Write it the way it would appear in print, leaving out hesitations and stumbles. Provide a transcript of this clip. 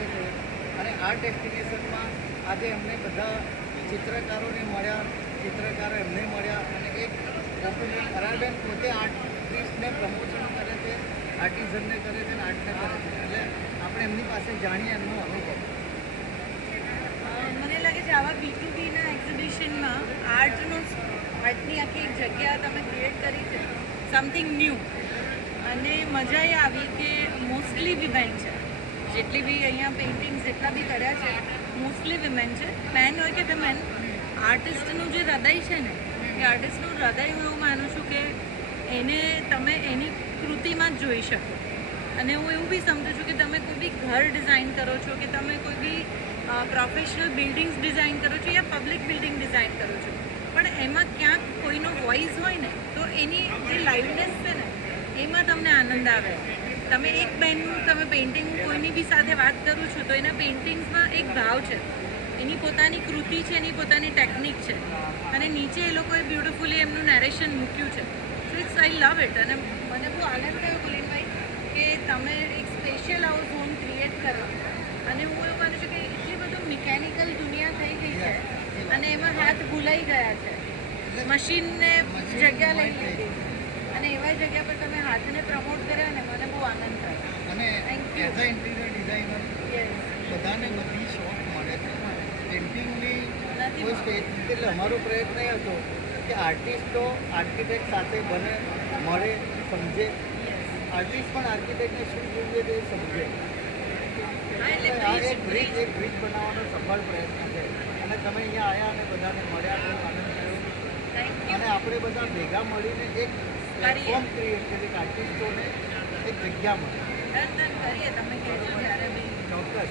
રાખે છે અને આ ડેસ્ટિનેશનમાં આજે અમને બધા ચિત્રકારોને મળ્યા, ચિત્રકારો એમને મળ્યા અને એક અરાબેન પોતે આર્ટિસ્ટને પ્રમોશન કરે છે, આર્ટિઝનને કરે છે અને આર્ટને કરે છે. એટલે આપણે એમની પાસે જાણીએ એમનો અનુભવ. મને લાગે છે આવા B2Bના એક્ઝિબિશનમાં આર્ટની આખી એક જગ્યા તમે ક્રિએટ કરી છે, સમથિંગ ન્યૂ. અને મજા એ આવી કે મોસ્ટલી વિમેન છે, જેટલી બી અહીંયા પેઇન્ટિંગ્સ જેટલા બી કર્યા છે મોસ્ટલી વિમેન છે. મેન હોય કે વિમેન, આર્ટિસ્ટનું જે હૃદય છે ને એ આર્ટિસ્ટનું હૃદય હું એવું માનું છું કે એને તમે એની કૃતિમાં જ જોઈ શકો. અને હું એવું બી સમજું છું કે તમે કોઈ બી ઘર ડિઝાઇન કરો છો કે તમે કોઈ બી પ્રોફેશનલ બિલ્ડિંગ્સ ડિઝાઇન કરો છો યા પબ્લિક બિલ્ડિંગ ડિઝાઇન કરો છો, પણ એમાં ક્યાંક કોઈનો વોઇસ હોય ને તો એની જે લાઇવનેસ છે ને એમાં તમને આનંદ આવે. તમે એક બેનનું તમે પેઇન્ટિંગ કોઈની બી સાથે વાત કરું છું તો એના પેઇન્ટિંગ્સમાં એક ભાવ છે, એની પોતાની કૃતિ છે, એની પોતાની ટેકનિક છે અને નીચે એ લોકોએ બ્યુટિફુલી એમનું નેરેશન મૂક્યું છે. So it's I love it. અને મને બહુ આનંદ થયો પુલિનભાઈ કે તમે એક સ્પેશિયલ આવો ઝોન ક્રિએટ કરો. અને હું એવું માનું છું કે એટલી બધું મિકેનિકલ દુનિયા થઈ ગઈ છે અને એમાં હાથ ભૂલાઈ ગયા છે, મશીનને જગ્યા લઈ લીધી અને એવા જગ્યા પર તમે હાથને પ્રમોટ કર્યા ને મને બહુ આનંદ થયો. અને એઝ અ ઇન્ટિરિયર ડિઝાઇનર બધાને બધી શોખ મળે છે પેઇન્ટિંગની કોઈ સ્પેસ. એટલે અમારો પ્રયત્ન એ હતો કે આર્ટિસ્ટો આર્કિટેક્ટ સાથે બને, મળે, સમજે. આર્ટિસ્ટ પણ આર્કિટેક્ટને શું જોઈએ તે સમજે. આ એક બ્રિજ બનાવવાનો સફળ પ્રયત્ન છે અને તમે અહીંયા આવ્યા અને બધાને મળ્યા, બહુ આનંદ થયો. અને આપણે બધા ભેગા મળીને એક પ્લેટફોર્મ ક્રિએટ કરી આર્ટિસ્ટોને એક જગ્યા મળે. કરીએ તમે કહેજો જ્યારે બી ચોક્કસ.